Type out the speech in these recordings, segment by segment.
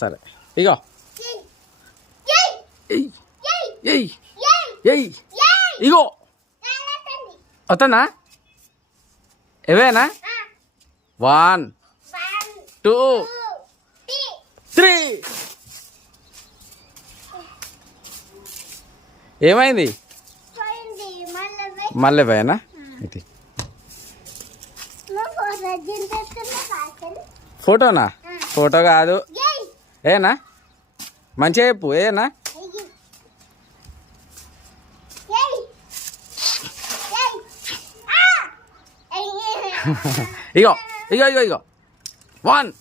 సరే ఇగో ఇగో వస్తుందా ఇవేనా 1 2 3 ఏమైంది మళ్ళీ పోయానా ఇది ఫోటోనా ఫోటో కాదు ఏనా మంచిగా చెప్పు ఏనా ఇగో ఇగో ఇగో ఇగో 1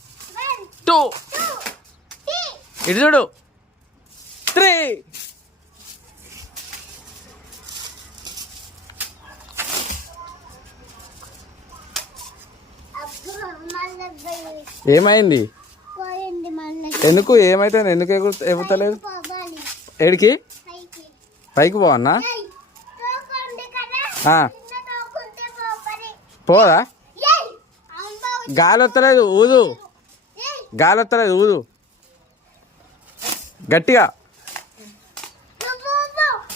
2 ఇటు చూడు 3 ఏమైంది ఎందుకు ఏమైతుంది ఎందుకు ఎగుతలేదు ఏడికి పైకి పోవన్నా పోదా గాలి వస్తలేదు ఊదు గాలి వస్తలేదు ఊదు గట్టిగా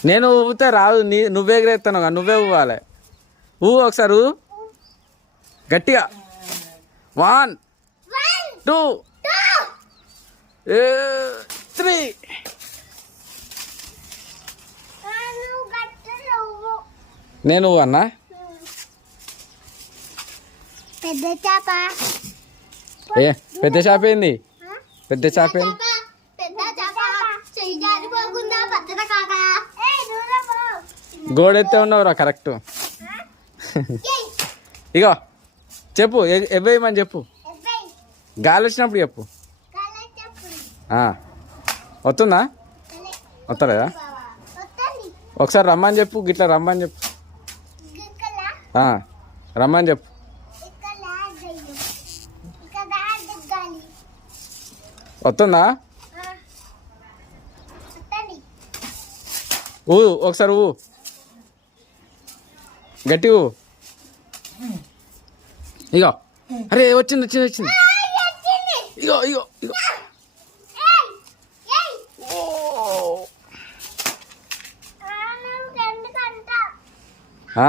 నేను ఊపితే రాదు నువ్వే ఎగిరేస్తాను నువ్వే ఊవాలి ఒకసారి ఊదు గట్టిగా 1 2 3 నేను అన్నా పెద్ద చేప ఏంది పెద్ద చేప ఏంది గోడెత్తే ఉన్నావురా కరెక్ట్ ఇగో చెప్పు ఎవ్వేయమని చెప్పు గాలి వచ్చినప్పుడు చెప్పు వస్తుందా వస్తలేదా ఒకసారి రమ్మని చెప్పు గిట్లా రమ్మని చెప్పు రమ్మని చెప్పు వస్తుందా ఒకసారి గట్టి ఇగో అరే వచ్చింది వచ్చింది వచ్చింది ఇగో ఇగో ఇగో ఓ